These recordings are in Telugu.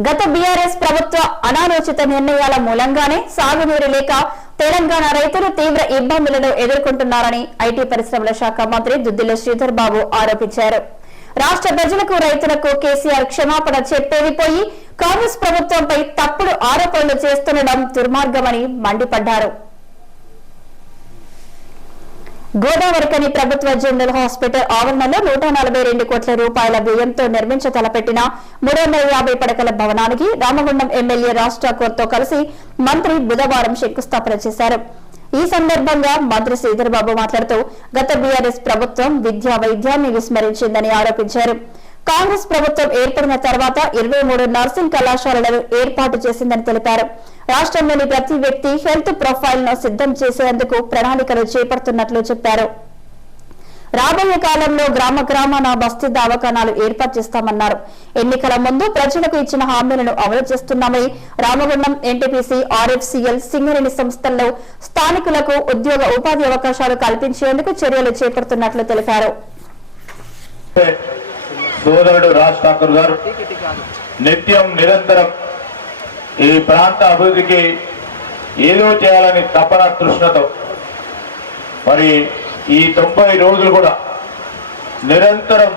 గత బీఆర్ఎస్ ప్రభుత్వ అనాలోచిత నిర్ణయాల మూలంగానే సాగునీరు లేక తెలంగాణ రైతులు తీవ్ర ఇబ్బందులను ఎదుర్కొంటున్నారని ఐటీ పరిశ్రమల శాఖ మంత్రి దుద్దిల శ్రీధర్ బాబు ఆరోపించారు. రాష్ట్ర ప్రజలకు రైతులకు కేసీఆర్ క్షమాపణ చెప్పేది పోయి కాంగ్రెస్ ప్రభుత్వంపై తప్పుడు ఆరోపణలు చేస్తుండడం దుర్మార్గమని మండిపడ్డారు. గోదావరికని ప్రభుత్వ జనరల్ హాస్పిటల్ ఆవరణలో నూట నలభై రెండు కోట్ల రూపాయల వ్యయంతో నిర్మించ తలపెట్టిన మూడు వందల యాభై పడకల భవనానికి రామగుండం ఎమ్మెల్యే రాజ్ ఠాకూర్తో కలిసి మంత్రి బుధవారం శంకుస్థాపన చేశారు. ఈ సందర్భంగా మంత్రి శ్రీధర్బాబు మాట్లాడుతూ గత బీఆర్ఎస్ ప్రభుత్వం విద్యా వైద్యాన్ని విస్మరించిందని ఆరోపించారు. కాంగ్రెస్ ప్రభుత్వం ఏర్పడిన తర్వాత ఇరవై మూడు నర్సింగ్ కళాశాలలను ఏర్పాటు చేసిందని తెలిపారు. రాష్ట్రంలోని ప్రతి వ్యక్తి హెల్త్ ప్రొఫైల్ను సిద్ధం చేసేందుకు ప్రణాళికలు చేపడుతున్నట్లు చెప్పారు. రాబోయే కాలంలో గ్రామ గ్రామాన బస్తీ దవాఖానాలు ఏర్పాటు చేస్తామన్నారు. ఎన్నికల ముందు ప్రజలకు ఇచ్చిన హామీలను అమలు చేస్తున్నామని రామగుండం ఎన్టీపీసీ ఆర్ఎఫ్సీఎల్ సింగరేణి సంస్థల్లో స్థానికులకు ఉద్యోగ ఉపాధి అవకాశాలు కల్పించేందుకు చర్యలు చేపడుతున్నట్లు తెలిపారు. సోదరుడు రాజ్ ఠాకూర్ గారు నిత్యం నిరంతరం ఈ ప్రాంత అభివృద్ధికి ఏదో చేయాలని తపన తృష్ణతో మరి ఈ తొంభై రోజులు కూడా నిరంతరం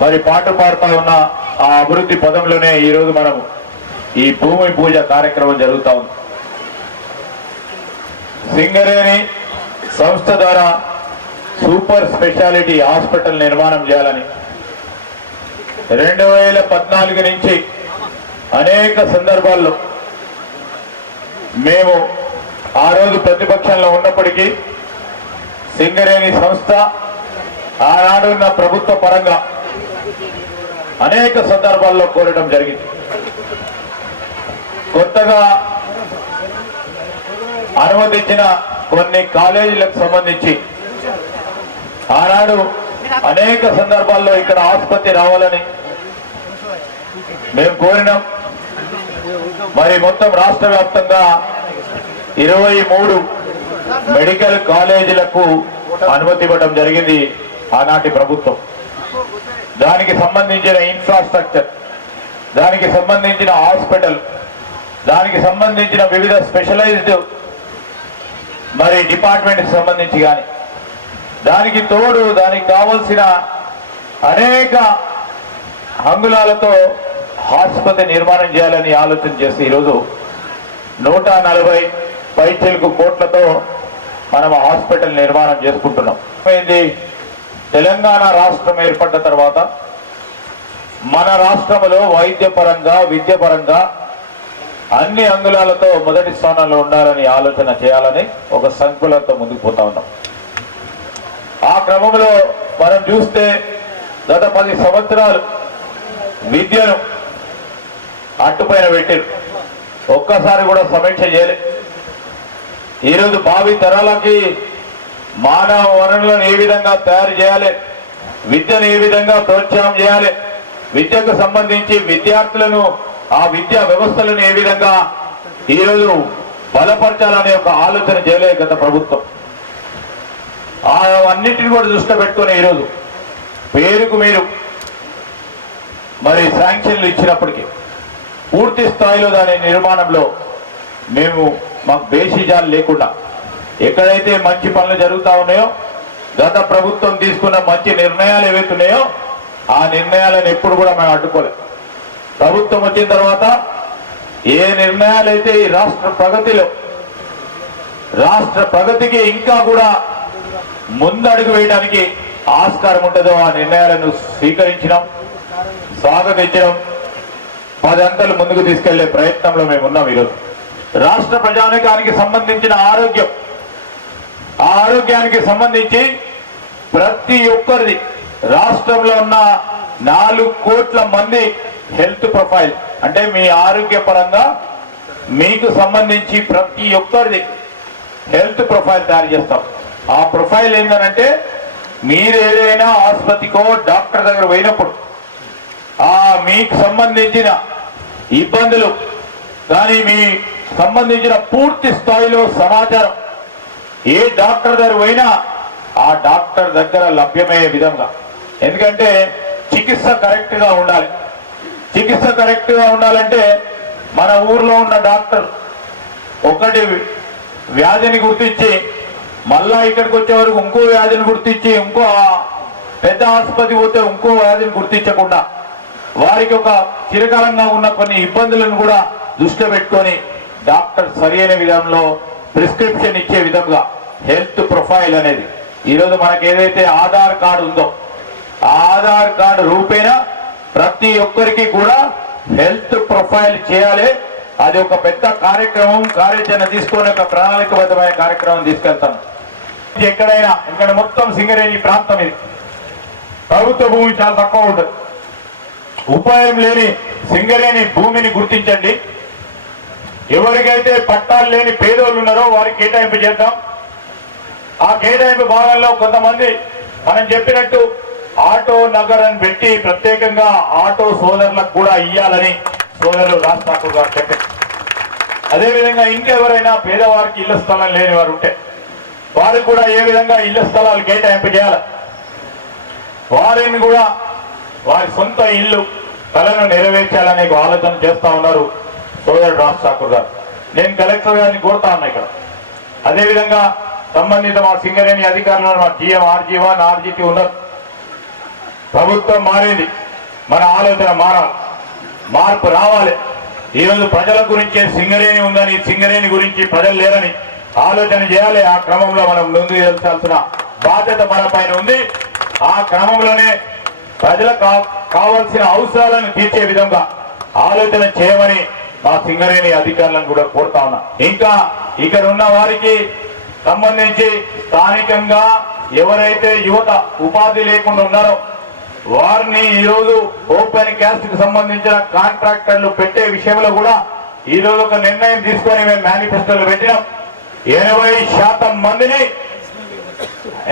మరి పాటు పాడుతూ ఉన్న ఆ అభివృద్ధి పదంలోనే ఈరోజు మనం ఈ భూమి పూజ కార్యక్రమం జరుగుతూ ఉంది. సింగరేణి సంస్థ ద్వారా సూపర్ స్పెషాలిటీ హాస్పిటల్ నిర్మాణం చేయాలని రెండు వేల పద్నాలుగు నుంచి అనేక సందర్భాల్లో మేము ఆ రోజు ప్రతిపక్షంలో ఉన్నప్పటికీ సింగరేణి సంస్థ ఆనాడున్న ప్రభుత్వ పరంగా అనేక సందర్భాల్లో కోరడం జరిగింది. కొత్తగా అనుమతించిన కొన్ని కాలేజీలకు సంబంధించి ఆనాడు అనేక సందర్భాల్లో ఇక్కడ ఆసుపత్రి రావాలని మేము కోరినాం. మరి మొత్తం రాష్ట్ర వ్యాప్తంగా ఇరవై మూడు మెడికల్ కాలేజీలకు అనుమతి ఇవ్వడం జరిగింది ఆనాటి ప్రభుత్వం. దానికి సంబంధించిన ఇన్ఫ్రాస్ట్రక్చర్ దానికి సంబంధించిన హాస్పిటల్ దానికి సంబంధించిన వివిధ స్పెషలైజ్డ్ మరి డిపార్ట్మెంట్కి సంబంధించి కానీ దానికి తోడు దానికి కావలసిన అనేక హంగులాలతో ఆసుపత్రి నిర్మాణం చేయాలని ఆలోచన చేసి ఈరోజు నూట నలభై పైచలకు కోట్లతో మనం హాస్పిటల్ నిర్మాణం చేసుకుంటున్నాం. ఏంది తెలంగాణ రాష్ట్రం ఏర్పడ్డ తర్వాత మన రాష్ట్రంలో వైద్యపరంగా విద్యపరంగా అన్ని అంగుళాలతో మొదటి స్థానంలో ఉండాలని ఆలోచన చేయాలని ఒక సంకులతో ముందుకు పోతా ఉన్నాం. ఆ క్రమంలో మనం చూస్తే గత పది సంవత్సరాలు విద్యను అట్టుపైన పెట్టారు ఒక్కసారి కూడా సమీక్ష చేయలే. ఈరోజు భావి తరాలకి మానవ వనరులను ఏ విధంగా తయారు చేయాలి? విద్యను ఏ విధంగా ప్రోత్సాహం చేయాలి? విద్యకు సంబంధించి విద్యార్థులను ఆ విద్యా వ్యవస్థలను ఏ విధంగా ఈరోజు బలపరచాలనే ఒక ఆలోచన చేయలే గత ప్రభుత్వం. ఆ అన్నిటిని కూడా దృష్టి పెట్టుకుని ఈరోజు పేరుకు మీరు మరి శాంక్షన్లు ఇచ్చినప్పటికీ పూర్తి స్థాయిలో దాని నిర్మాణంలో మేము మాకు బేసిజాలు లేకుండా ఎక్కడైతే మంచి పనులు జరుగుతూ ఉన్నాయో గత ప్రభుత్వం తీసుకున్న మంచి నిర్ణయాలు ఏవైతున్నాయో ఆ నిర్ణయాలను ఎప్పుడు కూడా మేము అడ్డుకోలేదు. ప్రభుత్వం వచ్చిన తర్వాత ఏ నిర్ణయాలు అయితే ఈ రాష్ట్ర ప్రగతిలో రాష్ట్ర ప్రగతికి ఇంకా కూడా ముందడుగు వేయడానికి ఆస్కారం ఉంటుందో ఆ నిర్ణయాలను స్వీకరించడం స్వాగతించడం పదంతలు ముందుకు తీసుకెళ్ళే ప్రయత్నంలో మేము ఉన్నాం ఈరోజు. రాష్ట్ర ప్రజానికానికి సంబంధించిన ఆరోగ్యం. ఆ ఆరోగ్యానికి సంబంధించి ప్రతి ఒక్కరిది. రాష్ట్రంలో ఉన్న నాలుగు కోట్ల మంది హెల్త్ ప్రొఫైల్. అంటే మీ ఆరోగ్య పరంగా మీకు సంబంధించి ప్రతి ఒక్కరిది హెల్త్ ప్రొఫైల్ తయారు చేస్తాం. ఆ ప్రొఫైల్ ఏంటంటే మీరు ఏదైనా ఆసుపత్రికో డాక్టర్ దగ్గర పోయినప్పుడు ఆ మీకు సంబంధించిన ఇబ్బందులు కానీ మీ సంబంధించిన పూర్తి స్థాయిలో సమాచారం. ఏ డాక్టర్ దగ్గర పోయినా ఆ డాక్టర్ దగ్గర లభ్యమయ్యే విధంగా. ఎందుకంటే చికిత్స కరెక్ట్గా ఉండాలి. చికిత్స కరెక్ట్గా ఉండాలంటే మన ఊర్లో ఉన్న డాక్టర్ ఒకటి వ్యాధిని గుర్తించి మళ్ళా ఇక్కడికి వచ్చే వరకు ఇంకో వ్యాధిని గుర్తించి ఇంకో పెద్ద ఆసుపత్రి పోతే ఇంకో వ్యాధిని గుర్తించకుండా వారికి ఒక చిరకాలంగా ఉన్న కొన్ని ఇబ్బందులను కూడా దృష్టిలో పెట్టుకొని డాక్టర్ సరైన విధంలో ప్రిస్క్రిప్షన్ ఇచ్చే విధంగా హెల్త్ ప్రొఫైల్ అనేది. ఈరోజు మనకి ఏదైతే ఆధార్ కార్డు ఉందో ఆ ఆధార్ కార్డు రూపేణా ప్రతి ఒక్కరికి కూడా హెల్త్ ప్రొఫైల్ చేయాలి. అది ఒక పెద్ద కార్యక్రమం కార్యాచరణ తీసుకొని ఒక ప్రణాళికబద్ధమైన కార్యక్రమం తీసుకెళ్తాం. ఎక్కడైనా ఇక్కడ మొత్తం సింగరేణి ప్రాంతం ఇది. ప్రభుత్వ భూమి చాలా తక్కువ ఉంటుంది. ఉపాయం లేని సింగరేణి భూమిని గుర్తించండి. ఎవరికైతే పట్టాలు లేని పేదోళ్ళు ఉన్నారో వారికి కేటాయింపు చేద్దాం. ఆ కేటాయింపు భాగంలో కొంతమంది మనం చెప్పినట్టు ఆటో నగర్ అని పెట్టి ప్రత్యేకంగా ఆటో సోదరులకు కూడా ఇయ్యాలని సోదరులు రాజ్ ఠాకూర్ గారు చెప్పారు. అదేవిధంగా ఇంకెవరైనా పేదవారికి ఇళ్ళ స్థలం లేని వారు ఉంటే వారికి కూడా ఏ విధంగా ఇళ్ళ స్థలాలు కేటాయింపు చేయాలి? వారిని కూడా వారి సొంత ఇల్లు కళను నెరవేర్చాలనే ఆలోచన చేస్తా ఉన్నారు సోదరుడు రాజ్ ఠాకూర్ గారు. నేను కలెక్టర్ గారిని కోరుతా ఉన్నా ఇక్కడ. అదేవిధంగా సంబంధిత మా సింగరేణి అధికారులు మా జిఎం ఆర్జీ వన్ ఆర్జీటీ ఉన్నారు. ప్రభుత్వం మారేది. మన ఆలోచన మారాలి. మార్పు రావాలి. ఈరోజు ప్రజల గురించే సింగరేణి ఉందని సింగరేణి గురించి ప్రజలు లేరని ఆలోచన చేయాలి. ఆ క్రమంలో మనం ముందుకు వెళ్తాల్సిన బాధ్యత మన పైన ఉంది. ఆ క్రమంలోనే ప్రజలకు కావాల్సిన అవసరాలను తీర్చే విధంగా ఆలోచన చేయమని మా సింగరేణి అధికారులను కూడా కోరుతా ఉన్నా. ఇంకా ఇక్కడ ఉన్న వారికి సంబంధించి స్థానికంగా ఎవరైతే యువత ఉపాధి లేకుండా ఉన్నారో వారిని ఈరోజు ఓపెన్ క్యాస్ట్కు సంబంధించిన కాంట్రాక్టర్లు పెట్టే విషయంలో కూడా ఈ రోజు ఒక నిర్ణయం తీసుకొని మేము మేనిఫెస్టోలు పెట్టినాం. ఎనభై శాతం మందిని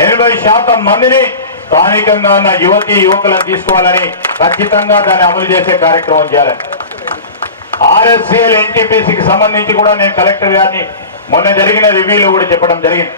ఎనభై శాతం మందిని స్థానికంగా ఉన్న యువతి యువకులను తీసుకోవాలని ఖచ్చితంగా దాన్ని అమలు చేసే కార్యక్రమం చేయాలని ఆర్ఎస్సీఎల్ ఎన్టీపీసీకి సంబంధించి కూడా నేను కలెక్టర్ గారిని మొన్న జరిగిన రివ్యూలో కూడా చెప్పడం జరిగింది.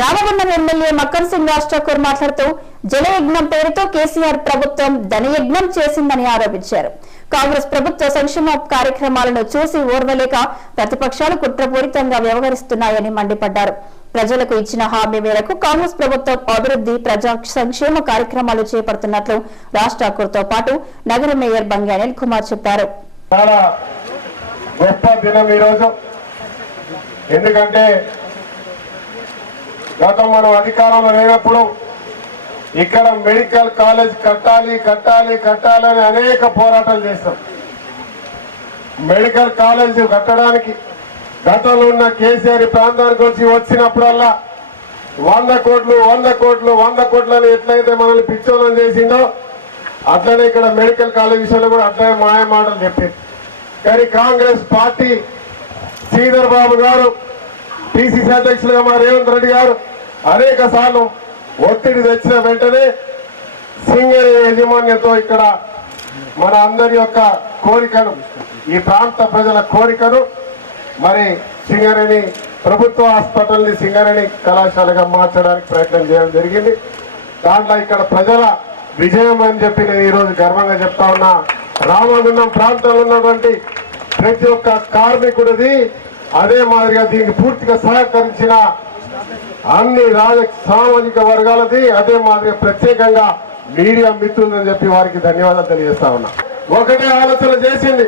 రామగుండం ఎమ్మెల్యే మక్కన్ సింగ్ రాజ్ ఠాకూర్ మాట్లాడుతూ జలయజ్ఞం పేరుతో కేసీఆర్ ప్రభుత్వం ధనయజ్ఞం చేసిందని ఆరోపించారు. కాంగ్రెస్ ప్రభుత్వ సంక్షేమ కార్యక్రమాలను చూసి ఓర్వలేక ప్రతిపక్షాలు కుట్రపూరితంగా వ్యవహరిస్తున్నాయని మండిపడ్డారు. ప్రజలకు ఇచ్చిన హామీ మేరకు కాంగ్రెస్ ప్రభుత్వం అభివృద్ధి ప్రజా సంక్షేమ కార్యక్రమాలు చేపడుతున్నట్లు రాజ్ ఠాకూర్తో పాటు నగర మేయర్ బంగి అనిల్ కుమార్ చెప్పారు. గొప్ప దినం ఈరోజు. ఎందుకంటే గతం మనం అధికారంలో లేనప్పుడు ఇక్కడ మెడికల్ కాలేజ్ కట్టాలి కట్టాలి కట్టాలి అనేక పోరాటాలు చేస్తాం. మెడికల్ కాలేజ్ కట్టడానికి గతంలో ఉన్న కేసీఆర్ ప్రాంతానికి వచ్చి వచ్చినప్పుడల్లా వంద కోట్లు వంద కోట్లు వంద కోట్లని ఎట్లయితే మనల్ని పిచ్చోళం చేసిండో అట్లనే ఇక్కడ మెడికల్ కాలేజ్ విషయంలో కూడా అట్లనే మాయ మాటలు చెప్పింది. కానీ కాంగ్రెస్ పార్టీ శ్రీధర్ బాబు గారు పిసిసి అధ్యక్షులుగా మా రేవంత్ రెడ్డి గారు అనేక సార్లు ఒత్తిడి తెచ్చిన వెంటనే సింగర్ యాజమాన్యంతో ఇక్కడ మన అందరి యొక్క కోరికను ఈ ప్రాంత ప్రజల కోరికను మరి సింగరేణి ప్రభుత్వ హాస్పిటల్ని సింగరేణి కళాశాలగా మార్చడానికి ప్రయత్నం చేయడం జరిగింది. దాంట్లో ఇక్కడ ప్రజల విజయం అని చెప్పి నేను ఈరోజు గర్వంగా చెప్తా ఉన్నా. రామగుండం ప్రాంతంలో ఉన్నటువంటి ప్రతి ఒక్క కార్మికుడిది అదే మాదిరిగా దీనికి పూర్తిగా సహకరించిన అన్ని రాజ సామాజిక వర్గాలది అదే మాదిరిగా ప్రత్యేకంగా మీడియా మిత్రులని చెప్పి వారికి ధన్యవాదాలు తెలియజేస్తా ఉన్నా. ఒకటే ఆలోచన చేసింది.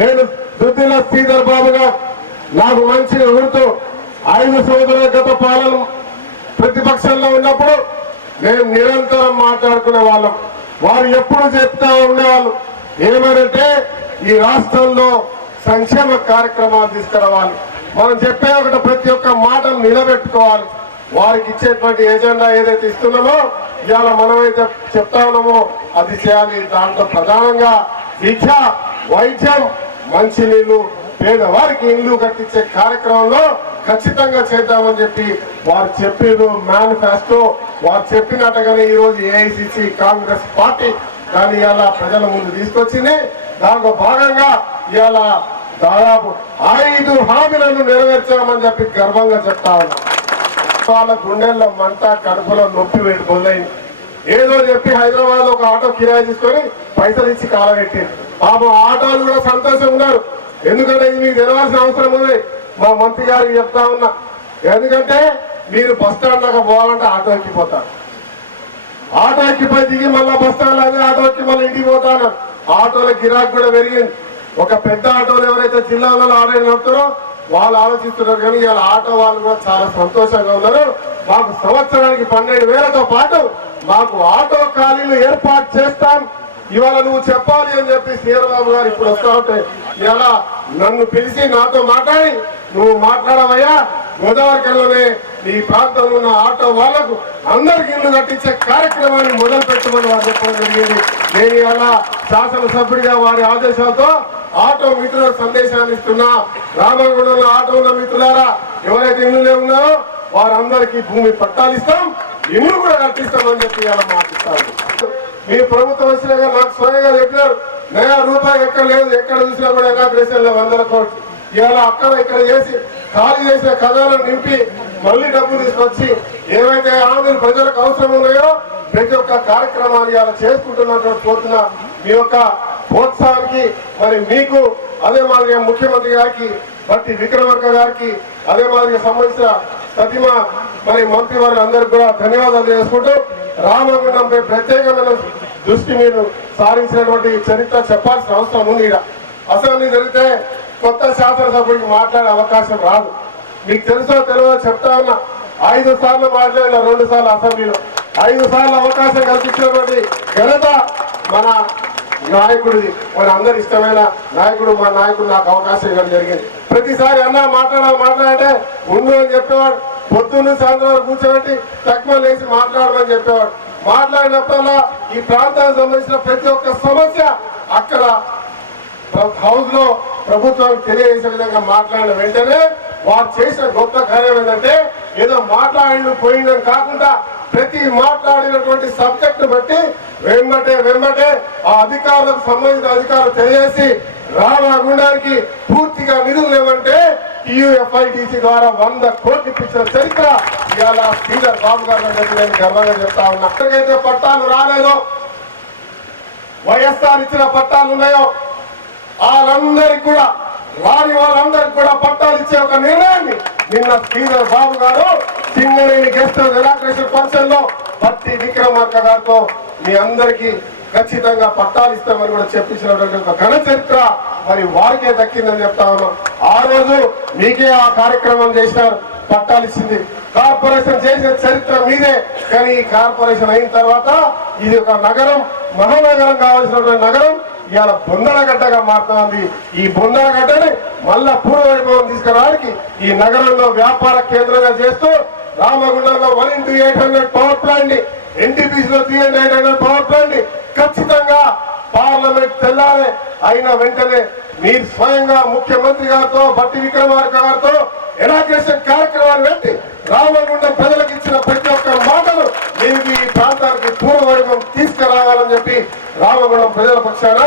నేను దుద్దిల శ్రీధర్ బాబుగా నాకు మంచి గుర్తు ఐదు సంవత్సరాల గత పాలన ప్రతిపక్షంలో ఉన్నప్పుడు మేము నిరంతరం మాట్లాడుకునే వాళ్ళం. వారు ఎప్పుడు చెప్తా ఉండేవాళ్ళు ఏమనంటే ఈ రాష్ట్రంలో సంక్షేమ కార్యక్రమాలు తీసుకురావాలి. మనం చెప్పే ఒకటి ప్రతి ఒక్క మాటను నిలబెట్టుకోవాలి. వారికి ఇచ్చేటువంటి ఏజెండా ఏదైతే ఇస్తున్నామో ఇవాళ మనమైతే చెప్తా ఉన్నామో అది చేయాలి. దాంట్లో ప్రధానంగా విద్య వైద్యం మంచినీళ్ళు పేదవారికి ఇల్లు కట్టించే కార్యక్రమంలో ఖచ్చితంగా చేద్దామని చెప్పి వారు చెప్పిన మేనిఫెస్టో వారు చెప్పినట్టుగానే ఈ రోజు ఏఐసిసి కాంగ్రెస్ పార్టీ దాన్ని ఇలా ప్రజల ముందు తీసుకొచ్చింది. దాంట్లో భాగంగా ఇలా దాదాపు ఐదు హామీలను నెరవేర్చామని చెప్పి గర్వంగా చెప్తా ఉన్నాం. వాళ్ళ గుండెల్లో మంట కడుపులో నొప్పి వేడి మొదలైంది. ఏదో చెప్పి హైదరాబాద్ ఒక ఆటో కిరాయి తీసుకొని పైసలు ఇచ్చి కాలబెట్టింది పాపం ఆటోలు కూడా సంతోషం ఉన్నారు. ఎందుకంటే ఇది మీకు తెలవాల్సిన అవసరం ఉంది. మా మంత్రి గారికి చెప్తా ఉన్నా. ఎందుకంటే మీరు బస్ స్టాండ్ దాకా పోవాలంటే ఆటో ఎక్కిపోతారు. ఆటో ఎక్కిపోయి దిగి మళ్ళీ బస్ స్టాండ్ అదే ఆటో ఎక్కి మళ్ళీ ఇంటికి పోతాను. ఆటోల గిరాక్ కూడా పెరిగింది. ఒక పెద్ద ఆటోలు ఎవరైతే జిల్లాలో ఆటో నడుపుతారో వాళ్ళు ఆలోచిస్తున్నారు కానీ ఇవాళ ఆటో వాళ్ళు కూడా చాలా సంతోషంగా ఉన్నారు. మాకు సంవత్సరానికి పన్నెండు వేలతో పాటు మాకు ఆటో ఖాళీలు ఏర్పాటు చేస్తాం. ఇవాళ నువ్వు చెప్పాలి అని చెప్పి శ్రీరాబాబు గారు ఇప్పుడు వస్తా ఉంటే ఇలా నన్ను పిలిచి నాతో మాట్లాడి నువ్వు మాట్లాడవయ్యా. గోదావరిలోనే నీ ప్రాంతంలో ఉన్న ఆటో వాళ్ళకు అందరికి ఇల్లు కట్టించే కార్యక్రమాన్ని మొదలు పెట్టమని వారు చెప్పడం జరిగింది. నేను ఇలా శాసనసభ్యుడిగా వారి ఆదేశాలతో ఆటో మిత్రులకు సందేశాన్ని ఇస్తున్నా. రామగుడంలో ఆటో ఉన్న మిత్రులారా ఎవరైతే ఇల్లులే ఉన్నారో వారందరికీ భూమి పట్టాలు ఇస్తాం ఇల్లు కూడా కట్టిస్తామని చెప్పి ఇలా మాటిస్తాను మీ ప్రభుత్వం వచ్చినాక నాకు స్వయంగా చెప్పినారు. నయా రూపాయి ఎక్కడ లేదు ఎక్కడ చూసినా కూడా ఎనాగ్రేషన్లో వందల కోట్లు. ఇవాళ అక్కడ ఇక్కడ చేసి ఖాళీ చేసిన ఖజానాను నింపి మళ్ళీ డబ్బు తీసుకొచ్చి ఏవైతే హామీలు ప్రజలకు అవసరం ఉన్నాయో ప్రతి ఒక్క కార్యక్రమాన్ని ఇలా చేసుకుంటున్నటువంటి పోతున్న మీ యొక్క ప్రోత్సాహానికి మరి మీకు అదే మాదిరిగా ముఖ్యమంత్రి గారికి బట్టి విక్రమార్క గారికి అదే మాదిరిగా సంబంధించిన సతిమ మరి మంత్రి వారి అందరికి కూడా ధన్యవాదాలు చేసుకుంటూ రామగుండంపై ప్రత్యేకమైన దృష్టి మీరు సాధించినటువంటి చరిత్ర చెప్పాల్సిన అవసరం ఉంది ఈడ. అసెంబ్లీ జరిగితే కొత్త శాసనసభ్యుడికి మాట్లాడే అవకాశం రాదు. మీకు తెలుసో తెలియదో చెప్తా ఉన్నా. ఐదు సార్లు మాట్లాడిన రెండు సార్లు అసెంబ్లీలో. ఐదు సార్లు అవకాశం కల్పించినటువంటి ఘనత మన నాయకుడిది. మన అందరి ఇష్టమైన నాయకుడు మా నాయకుడు నాకు అవకాశం ఇవ్వడం జరిగింది. ప్రతిసారి అన్న మాట్లాడాలి మాట్లాడంటే ఉండు అని చెప్పేవాడు. పొద్దున్న సాయంత్రం కూర్చోబెట్టి తక్కువ లేచి మాట్లాడమని చెప్పేవాడు. మాట్లాడినప్పుడల్లా ఈ ప్రాంతానికి సంబంధించిన ప్రతి ఒక్క సమస్య అక్కడ హౌస్లో ప్రభుత్వానికి తెలియజేసే విధంగా మాట్లాడిన వెంటనే వారు చేసిన గొప్ప కార్యం ఏంటంటే ఏదో మాట్లాడి పోయిందని కాకుండా ప్రతి మాట్లాడినటువంటి సబ్జెక్ట్ బట్టి వెంబటే వెంబటే ఆ అధికారులకు సంబంధించిన అధికారులు తెలియజేసి రామగుండానికి పూర్తిగా నిధులు లేవంటే టీయూఎఫ్ఐడిసి ద్వారా వంద కోట్లు ఇప్పించిన చరిత్ర. ఇవాళ శ్రీధర్ బాబు గారు చెప్పి నేను గర్వంగా చెప్తా ఉన్నా. ఎక్కడికైతే పట్టాలు రాలేదో. వైఎస్ఆర్ ఇచ్చిన పట్టాలు ఉన్నాయో వాళ్ళందరికి కూడా రాని వాళ్ళందరికి కూడా పట్టాలు ఇచ్చే ఒక నిర్ణయాన్ని నిన్న శ్రీధర్ బాబు గారు సింగరేణి గెస్ట్ హౌస్ ఎలాక్రేషన్ ఫంక్షన్లో పట్టి విక్రమార్క గారితో మీ అందరికీ ఖచ్చితంగా పట్టాలు ఇస్తామని కూడా చెప్పించినటువంటి ఒక ఘన చరిత్ర. మరి వారికే దక్కిందని చెప్తా ఉన్నాం. ఆ రోజు మీకే ఆ కార్యక్రమం చేసినారు. పట్టాలు ఇచ్చింది కార్పొరేషన్ చేసిన చరిత్ర మీదే. కానీ ఈ కార్పొరేషన్ అయిన తర్వాత ఇది ఒక నగరం మహానగరం కావాల్సినటువంటి నగరం. ఇవాళ బొందలగడ్డగా మారుతుంది. ఈ బొందలగడ్డని మళ్ళా పూర్వవైభవం తీసుకురావడానికి ఈ నగరంలో వ్యాపార కేంద్రంగా చేస్తూ రామగుండంలో one into eight hundred power ప్లాంట్ని NTPC three hundred eight hundred power ప్లాంట్ని ఖచ్చితంగా పార్లమెంట్ తెల్లాలి అయిన వెంటనే మీరు స్వయంగా ముఖ్యమంత్రి గారితో బట్టి విక్రమార్క గారితో ఎనాగ్రేషన్ కార్యక్రమాన్ని పెట్టి రామగుండం ప్రజలకు ఇచ్చిన ప్రతి ఒక్క మాటలు మీకు ఈ ప్రాంతానికి పూర్వవైభవం తీసుకురావాలని చెప్పి రామగుండం ప్రజల పక్షాన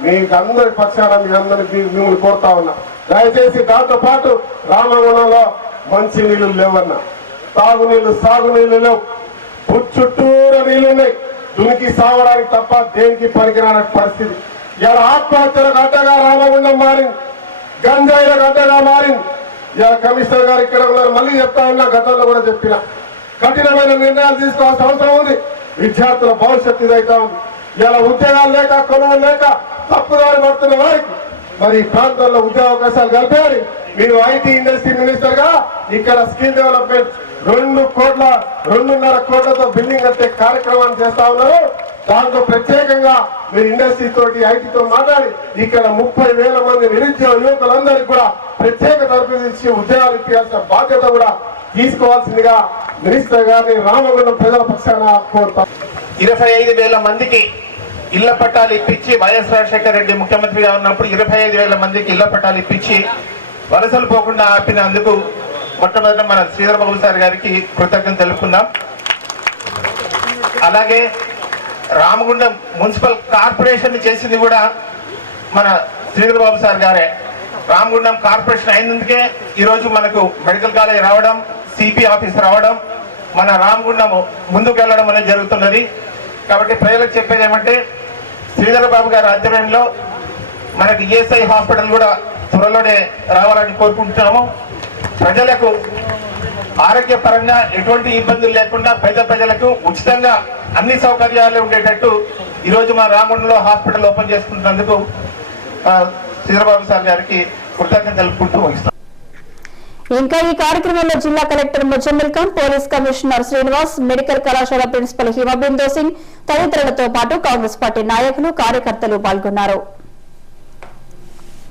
మీకు అందరి పక్షాన మీ అందరికి మిమ్మల్ని కోరుతా ఉన్నా. దయచేసి దాంతో పాటు రామగుండంలో మంచి నీళ్ళు లేవన్నా. తాగునీళ్ళు సాగునీళ్ళు లేవు. చుట్టూరు నీళ్ళు ఉన్నాయి దునికి సావడానికి తప్ప దేనికి పనికిరాని పరిస్థితి. ఇలా ఆత్మహత్యలకు అడ్డగా రామగుండం మారింది. గంజాయిలకు అడ్డగా మారింది. ఇలా కమిషనర్ గారు ఇక్కడ ఉన్నారు. మళ్ళీ చెప్తా ఉన్నా గతంలో కూడా చెప్పిన. కఠినమైన నిర్ణయాలు తీసుకోవాల్సిన అవసరం ఉంది. విద్యార్థుల భవిష్యత్తు ఇదైతా ఉంది. ఇలా ఉద్యోగాలు లేక కొనుగోలు లేక తప్పుదారి పడుతున్న వారికి మరి ఈ ప్రాంతాల్లో ఉద్యోగ అవకాశాలు కలిపేయాలి. మీరు ఐటీ ఇండస్ట్రీ మినిస్టర్గా ఇక్కడ స్కిల్ డెవలప్మెంట్ రెండు కోట్ల రెండున్నర కోట్లతో బిల్డింగ్ కట్టే కార్యక్రమాన్ని చేస్తా ఉన్నారు. దాంతో ప్రత్యేకంగా మీరు ఇండస్ట్రీ తోటి ఐటీతో మాట్లాడి ఇక్కడ ముప్పై వేల మంది నిరుద్యోగ యువకులందరికీ కూడా ప్రత్యేక తరఫు ఇచ్చి ఉద్యోగాలు ఇప్పించాల్సిన బాధ్యత కూడా తీసుకోవాల్సిందిగా మినిస్టర్ గారిని రామగుండం ప్రజల పక్షాన కోరుతాం ఇరవై ఐదు వేల మందికి ఇళ్ళ పట్టాలు ఇప్పించి వైఎస్ రాజశేఖర రెడ్డి ముఖ్యమంత్రిగా ఉన్నప్పుడు ఇరవై ఐదు వేల మందికి ఇళ్ళ పట్టాలు ఇప్పించి వలసలు పోకుండా ఆపినందుకు మొట్టమొదట మన శ్రీధరబాబు సార్ గారికి కృతజ్ఞత తెలుపుకుందాం. అలాగే రామగుండం మున్సిపల్ కార్పొరేషన్ చేసింది కూడా మన శ్రీధర్ బాబు సార్ గారే. రామగుండం కార్పొరేషన్ అయినందుకే ఈరోజు మనకు మెడికల్ కాలేజ్ రావడం సిపి ఆఫీస్ రావడం మన రామగుండం ముందుకు వెళ్ళడం అనేది జరుగుతున్నది. కాబట్టి ప్రజలకు చెప్పేది ఏమంటే శ్రీధర్ బాబు గారి ఆధ్వర్యంలో మనకి ఈఎస్ఐ హాస్పిటల్ కూడా త్వరలోనే రావాలని కోరుకుంటున్నాము. ప్రజలకు ఆరోగ్యపరంగా ఎటువంటి ఇబ్బందులు లేకుండా పేద ప్రజలకు ఉచితంగా అన్ని సౌకర్యాలు ఉండేటట్టు ఈరోజు మా రామగుండంలో హాస్పిటల్ ఓపెన్ చేసుకుంటున్నందుకు చంద్రబాబు సార్ గారికి కృతజ్ఞతలు తెలుపుకుంటూ వహిస్తాం ఇంకా ఈ కార్యక్రమంలో జిల్లా collector Muzammil Khan police commissioner Srinivas medical కళాశాల ప్రిన్సిపల్ హిమబిందో సింగ్ తదితరులతో పాటు కాంగ్రెస్ పార్టీ నాయకులు కార్యకర్తలు పాల్గొన్నారు.